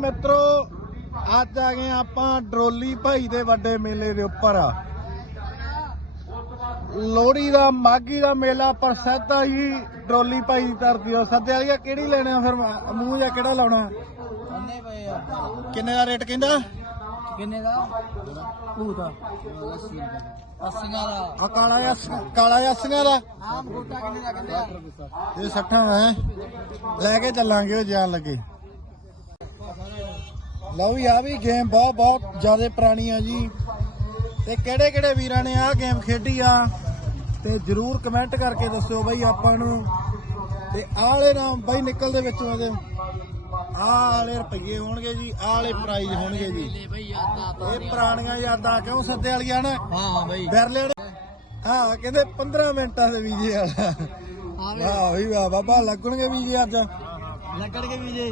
ਮਿੱਤਰੋ ਅੱਜ ਆ ਗਏ ਆਪਾਂ ਡਰੋਲੀ ਭਾਈ ਦੇ ਵੱਡੇ ਮੇਲੇ ਦੇ ਉੱਪਰ। ਲੋਹੜੀ ਦਾ ਮਾਗੀ ਦਾ ਮੇਲਾ ਪ੍ਰਸਿੱਧ ਆ ਜੀ ਡਰੋਲੀ ਭਾਈ ਦੀ ਧਰਤੀ ਉਹ ਸੱਦੇ ਵਾਲੀਆ ਕਿਹੜੀ ਲੈਣੇ ਆ ਫਿਰ ਮੂੰਹ ਜਾਂ ਕਿਹੜਾ ਲਾਉਣਾ? ਕਿੰਨੇ ਪਏ ਆ? ਕਿੰਨੇ ਦਾ ਰੇਟ ਕਹਿੰਦਾ? ਕਿੰਨੇ ਦਾ? ਭੂਤ 80 ਦਾ। ਆ ਕਾਲਾ ਜਾਂ ਕਾਲਾ ਜਾਂ ਸਿੰਘਾਂ ਦਾ। ਆਮ ਗੋਟਾ ਕਿੰਨੇ ਦਾ ਕਹਿੰਦੇ ਆ? ਇਹ 60 ਹੈ। ਲੈ ਕੇ ਚੱਲਾਂਗੇ ਉਹ ਜਾਣ ਲੱਗੇ। ਲਓ ਵੀ ਆ ਵੀ ਗੇਮ ਬਹੁਤ ਬਹੁਤ ਜ਼ਿਆਦਾ ਪੁਰਾਣੀ ਆ ਜੀ। ਤੇ ਕਿਹੜੇ ਕਿਹੜੇ ਵੀਰਾਂ ਨੇ ਆ ਗੇਮ ਖੇਡੀ ਆ? ਤੇ ਜਰੂਰ ਕਮੈਂਟ ਕਰਕੇ ਦੱਸਿਓ ਬਾਈ ਆਪਾਂ ਨੂੰ। ਤੇ ਆਹ ਵਾਲੇ ਨਾਮ ਬਾਈ ਨਿਕਲਦੇ ਵਿੱਚੋਂ ਇਹਦੇ। ਆਹ ਵਾਲੇ ਰੁਪਈਏ ਹੋਣਗੇ ਜੀ ਆਹ ਵਾਲੇ ਪ੍ਰਾਈਜ਼ ਹੋਣਗੇ ਜੀ। ਇਹ ਪੁਰਾਣੀਆਂ ਯਾਦਾਂ ਕਿਉਂ ਸੱਦੇ ਵਾਲੀਆਂ ਨਾ? ਹਾਂ ਬਈ। ਬੈਰਲੇ ਹਾਂ ਕਹਿੰਦੇ 15 ਮਿੰਟਾਂ ਦੇ ਵੀਜ਼ੇ ਵਾਲਾ ਵਾਹ ਵੀ ਵਾਹ ਬਾਬਾ ਲੱਗਣਗੇ ਵੀਜ਼ੇ ਅੱਜ। ਲੱਗਣਗੇ ਵੀ ਜੇ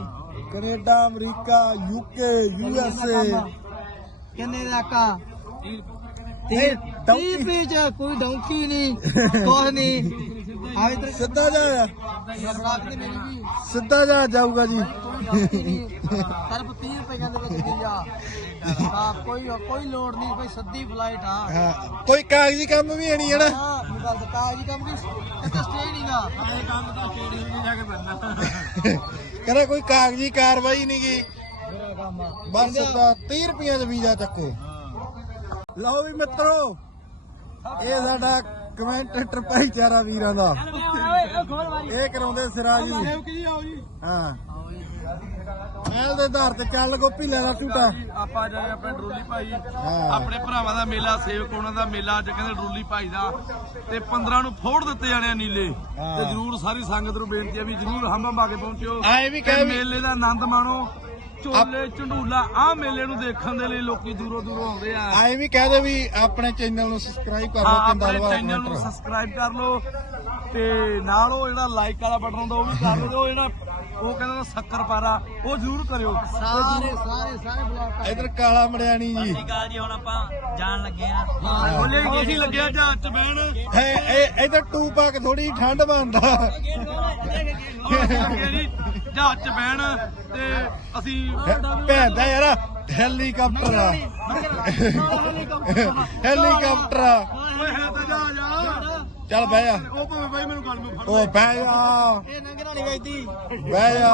Canada America UK U S A. ਕਿੰਨੇ ਦਾ ਕਾ ਤੀ ਪੀਚ ਕੋਈ ਡੌਂਕੀ ਨਹੀਂ ਕੁਛ ਨਹੀਂ। ਆ ਇਧਰ ਸਿੱਧਾ ਜੀ। ਸਿੱਧਾ ਜਾ ਜਾਊਗਾ ਜੀ। ਸਿਰਫ 30 ਰੁਪਏ ਦੇ ਵਿੱਚ ਦੀ ਆ। ਹਾਂ ਕੋਈ ਕੋਈ ਲੋੜ ਨਹੀਂ ਕੋਈ ਸੱਦੀ ਫਲਾਈਟ ਆ। ਹਾਂ ਕੋਈ ਕਾਗਜ਼ੀ ਕੰਮ ਵੀ ਨਹੀਂ ਹੈ ਨਾ ਹਾਂ ਇਹ ਗੱਲ ਤਾਂ ਕਾਜੀ ਕੰਮ ਦੀ ਇੱਥੇ ਸਟੇ ਨਹੀਂਗਾ ਇਹ ਕੰਮ ਤਾਂ ਸਟੇਡੀਅਮ ਵਿੱਚ ਜਾ ਕੇ ਬੰਨਾ ਕਹਿੰਦਾ ਕੋਈ ਕਾਗਜ਼ੀ ਕਾਰਵਾਈ ਨਹੀਂ ਗੀ। ਮੇਰਾ ਕੰਮ ਆ। ਬਸ ਸਿੱਧਾ 30 ਰੁਪਏ ਦਾ ਵੀਜ਼ਾ ਚੱਕੋ। ਲਓ ਵੀ ਮਿੱਤਰੋ ਇਹ ਸਾਡਾ ਕਮੈਂਟੇਟਰ ਭਾਈਚਾਰਾ ਵੀਰਾਂ ਦਾ। ਇਹ ਕਰਾਉਂਦੇ ਸਿਰਾਜ ਜੀ। ਕੀ ਆਓ ਜੀ? ਹਾਂ। ਐਲ ਦੇ ਆਧਾਰ ਤੇ ਚੱਲ ਗੋਪੀ ਲੈ ਲਾ ਝੂਟਾ। ਆਪਾਂ ਜਿਹੜੇ ਆਪਣੇ ਡਰੋਲੀ ਭਾਈ। ਹਾਂ। ਆਪਣੇ ਭਰਾਵਾਂ ਦਾ ਮੇਲਾ ਸੇਵਕ ਉਹਨਾਂ ਦਾ ਮੇਲਾ ਅੱਜ ਕਹਿੰਦੇ ਡਰੋਲੀ ਭਾਈ ਦਾ। ਤੇ 15 ਨੂੰ ਫੋੜ ਦਿੱਤੇ ਜਾਣੇ ਆ ਨੀਲੇ। ਤੇ ਜਰੂਰ ਸਾਰੀ ਸੰਗਤ ਨੂੰ ਬੇਨਤੀ ਆ ਵੀ ਜਰੂਰ ਹੰਬਾ ਕੇ ਪਹੁੰਚਿਓ। ਆਏ ਵੀ ਤੇ ਕਹਿ ਵੀ- ਮੇਲੇ ਦਾ ਆਨੰਦ ਮਾਣੋ। ਚੋਲੇ ਝੰਡੂਲਾ ਆ ਮੇਲੇ ਨੂੰ ਦੇਖਣ ਦੇ ਲਈ ਲੋਕੀ ਦੂਰੋਂ ਦੂਰੋਂ ਆਉਂਦੇ ਆ। ਆਏ ਵੀ ਕਹਦੇ ਵੀ ਆਪਣੇ ਚੈਨਲ ਨੂੰ ਸਬਸਕ੍ਰਾਈਬ ਕਰ ਲਓ ਆਪਣੇ ਚੈਨਲ ਨੂੰ ਸਬਸਕ੍ਰਾਈਬ ਕਰ ਲਓ ਤੇ ਨਾਲ ਉਹ ਜਿਹੜਾ ਲਾਈਕ ਵਾਲਾ ਬਟਨ ਹੁੰਦਾ ਉਹ ਵੀ ਕਰ ਲਓ ਤੇ ਉਹ ਜਿਹੜਾ ਉਹ ਕਹਿੰਦਾ ਸ਼ੱਕਰ ਪਾਰਾ ਉਹ ਜ਼ਰੂਰ ਕਰਿਓ। ਸਾਰੇ ਸਾਰੇ ਸਾਰੇ ਬਲੌਕ ਇਧਰ ਕਾਲਾ ਮੜਿਆਣੀ ਜੀ। ਗੱਲ ਜੀ ਹੁਣ ਆਪਾਂ ਜਾਣ ਲੱਗੇ ਆ ਬੋਲੇ ਅਸੀਂ ਲੱਗਿਆ ਜਹਾਜ਼ ਚ ਬਹਿਣ। ਇਹ ਇਹ ਇਧਰ ਟੂ ਕੇ ਥੋੜੀ ਠੰਡ ਬੰਦਾ ਜਹਾਜ਼ ਚ ਬਹਿਣ ਤੇ ਅਸੀਂ ਭੈਂਦਾ ਯਾਰ ਹੈਲੀਕਾਪਟਰ ਹੈਲੀਕਾਪਟਰ ਓਏ ਹੈ ਤਾਂ ਜਹਾਜ਼ ਆ। ਚੱਲ ਬਹਿ ਜਾ। ਉਹ ਭਾਵੇਂ ਬਾਈ ਮੈਨੂੰ ਗੱਲ ਨੂੰ ਫੜ ਓ ਬਹਿ ਜਾ। ਇਹ ਨੰਗਣਾ ਨਹੀਂ ਵੇਚਦੀ ਬਹਿ ਜਾ।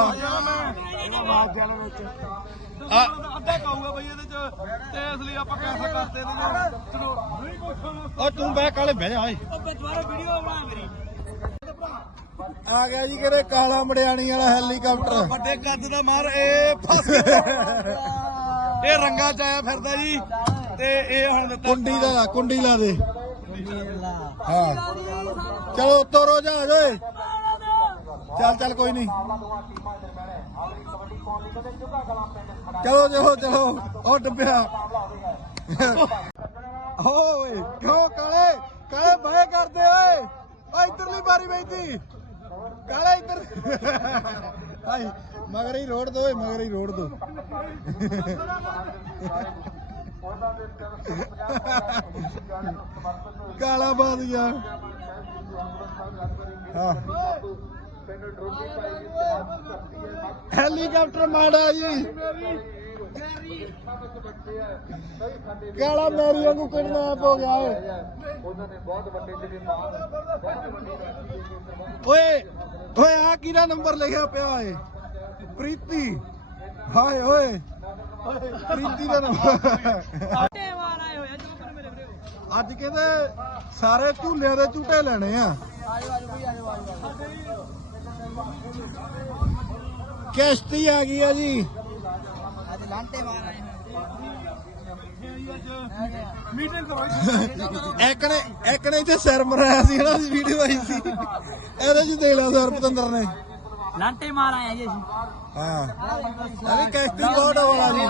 ਆ। ਅੱਧਾ ਕਹੂਗਾ ਬਈ ਇਹਦੇ ਚ ਤੇ ਇਸ ਲਈ ਆਪਾਂ ਕੈਂਸਲ ਕਰਤੇ ਇਹਦੇ ਚਲੋ। ਨਹੀਂ ਓ ਤੂੰ ਬਹਿ ਕਾਲੇ ਬਹਿ ਜਾ ਓਏ ਵੀਡੀਓ ਬਣਾ ਮੇਰੀ। ਆ ਗਿਆ ਜੀ ਕਿਹੜੇ ਕਾਲਾ ਮੜਿਆਣੀ ਵਾਲਾ ਹੈਲੀਕਾਪਟਰ। ਵੱਡੇ ਕੱਦ ਦਾ ਮਾਰ ਇਹ ਫਸ ਇਹ ਰੰਗਾ ਚ ਆਇਆ ਫਿਰਦਾ ਜੀ। ਤੇ ਇਹ ਹੁਣ ਦਿੱਤਾ। ਕੁੰਡੀ ਦਾ ਲਾ, ਕੁੰਡੀ ਲਾ ਦੇ। ਹਾਂ। ਚਲੋ ਤੋਰੋ ਜਹਾਜ਼ ਓਏ। ਚੱਲ ਚੱਲ ਕੋਈ ਨਹੀਂ। ਚਲੋ ਚਲੋ ਚਲੋ। ਉਹ ਡੱਬਿਆ ਓਏ, ਕਿਉਂ ਕਾਲੇ? ਕਾਲੇ ਬਾਏ ਕਰਦੇ ਓਏ। ਓ ਇਧਰਲੀ ਬਾਰੀ ਬੈਠੀ। ਕਾਲੇ ਇੱਧਰ। ਹਾਈ ਮਗਰ ਹੀ ਰੋੜ ਦੋ ਮਗਰ ਹੀ ਰੋੜ ਦੋ। ਕਾਲਾ ਬਾਦ ਗਿਆ ਹਾਂ। ਹੈਲੀਕਾਪਟਰ ਮਾੜਾ ਜੀ। ਕਾਲਾ ਮੈਰੀ ਵਾਂਗੂ ਕਿਡਨੈਪ ਹੋ ਗਿਆ ਓਏ। ਓਏ ਓਏ ਆ ਕਿਹਦਾ ਨੰਬਰ ਲਿਖਿਆ ਪਿਆ ਏ ਪ੍ਰੀਤੀ। ਹਾਏ ਓਏ। ਪ੍ਰੀਤੀ ਦਾ ਨੰਬਰ। ਅੱਜ ਕਹਿੰਦੇ ਸਾਰੇ ਝੂਲਿਆਂ ਦੇ ਝੂਟੇ ਲੈਣੇ ਆ। ਆਜੋ ਆਜੋ ਬਈ ਆਜੋ ਆਜੋ ਕਿਸ਼ਤੀ ਆ ਗਈ ਆ ਜੀ। ਅੱਜ ਲਾਂਟੇ ਮਾਰ ਆਏ ਇੱਕ ਨੇ ਇੱਕ ਨੇ ਇੱਥੇ ਸਿਰ ਮਰਾਇਆ ਸੀ, ਇਹਨਾਂ ਦੀ ਵੀਡੀਓ ਆਈ ਸੀ। ਇਹਦੇ ਚ ਦੇਖ ਲਿਆ ਸਰ ਪਤੰਦਰ ਨੇ। ਲਾਂਟੇ ਮਾਰ ਆਏ ਜੀ ਅਸੀਂ। ਹਾਂ। ਵੀ ਕਿਸ਼ਤੀ ਬਹੁਤ ਵਾਲਾ ਜੀ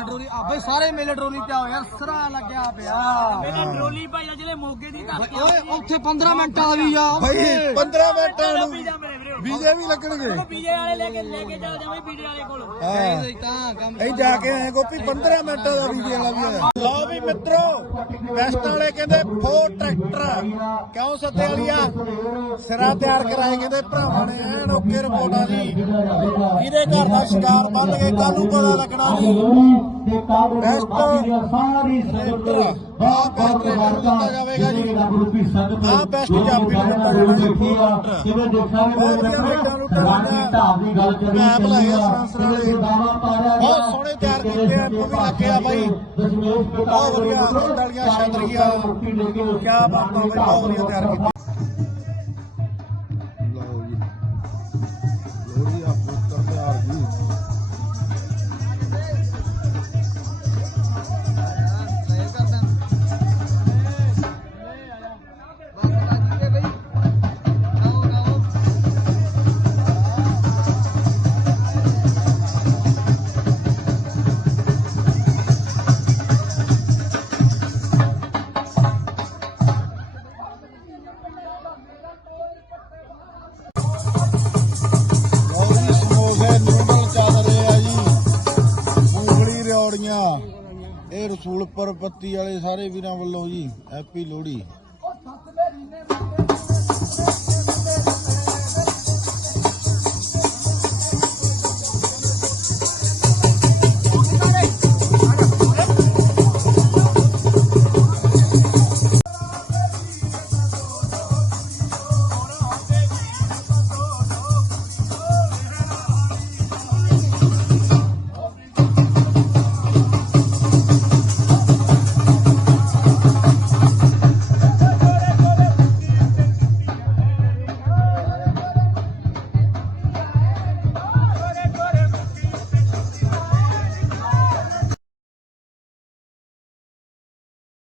ਡਰੋਲੀ ਆ ਬਈ ਸਾਰੇ ਮੇਲੇ ਡਰੋਲੀ ਤੇ ਆਓ ਯਾਰ ਸਰਾ ਲੱਗਿਆ ਪਿਆ ਮੇਲੇ ਡਰੋਲੀ ਭਾਈ ਆ ਜਿਹੜੇ ਮੋਗੇ ਦੀ ਧਰਤੀ ਓਏ ਉੱਥੇ 15 ਮਿੰਟਾਂ ਦਾ ਵੀ ਆ ਭਾਈ 15 ਮਿੰਟਾਂ ਨੂੰ। ਵੀਜ਼ਾ ਵੀ ਲੱਗਣਗੇ। ਵੀਜ਼ੇ ਵਾਲੇ ਲੈ ਕੇ ਲੈ ਕੇ ਜਾਓ ਜਾਵੇਂ ਵੀਜ਼ੇ ਵਾਲੇ ਕੋਲ। ਹਾਂ। ਤਾਂ ਕੰਮ ਅਸੀਂ ਜਾ ਕੇ ਆਏ ਗੋਪੀ 15 ਮਿੰਟਾਂ ਦਾ ਵੀਜ਼ੇ ਵਾਲਾ ਵੀ ਆਇਆ ਲਓ ਵੀ ਮਿੱਤਰੋ ਵੈਸਟ ਵਾਲੇ ਕਹਿੰਦੇ ਫੋਰ ਟਰੈਕਟਰ ਕਿਉਂ ਸੱਤੇ ਵਾਲੀਆ ਸਿਰਾ ਤਿਆਰ ਕਰਾਏ ਕਹਿੰਦੇ ਭਰਾਵਾਂ ਨੇ ਐਨ ਓਕੇ ਰਿਪੋਰਟ ਆ ਜੀ ਦੇ ਘਰ ਦਾ ਸ਼ਿਕਾਰ ਬੰਨ ਕੇ ਕੱਲ ਨੂੰ ਪਤਾ ਲੱਗਣਾ ਜੀ ਤੇ ਕਾਬੂ ਬੈਸਟ ਸਾਰੀ ਸੰਗਤ ਬਹੁਤ ਬਹੁਤ ਮੁਬਾਰਕਾਂ ਜਾਵੇਗਾ ਜੀ। ਜਿਹੜਾ ਗਰੁੱਪੀ ਸੰਗਤ ਆਹ best ਜਾਪੀ ਨੂੰ ਦਿੱਤਾ ਜਾਣਾ। ਦੇਖੀ ਆ ਕਿਵੇਂ ਦੇਖਾਂਗੇ ਵਾਲੀਆਂ ਢਾਬ ਦੀ ਗੱਲ ਕਰੀ ਆ ਚੱਲੀ ਆ। ਕਿਵੇਂ ਦਾਵਾ ਗਿਆ। ਬਹੁਤ ਸੋਹਣੇ ਤਿਆਰ ਕੀਤੇ ਆ, ਵੀ ਲੱਗੇ ਆ ਬਾਈ। ਬਹੁਤ ਵਧੀਆ ਦੇ ਛਤਰੀਆਂ। ਗਰੁੱਪੀ ਲੈ ਕੇ ਬਾਤਾਂ ਬਾਈ, ਬਹੁਤ ਵਧੀਆ ਤਿਆਰ ਕੀਤੀਆਂ। ਇਹ ਰਸੂਲਪੁਰ ਪੱਤੀ ਵਾਲੇ ਸਾਰੇ ਵੀਰਾਂ ਵੱਲੋਂ ਜੀ ਹੈਪੀ ਲੋਹੜੀ।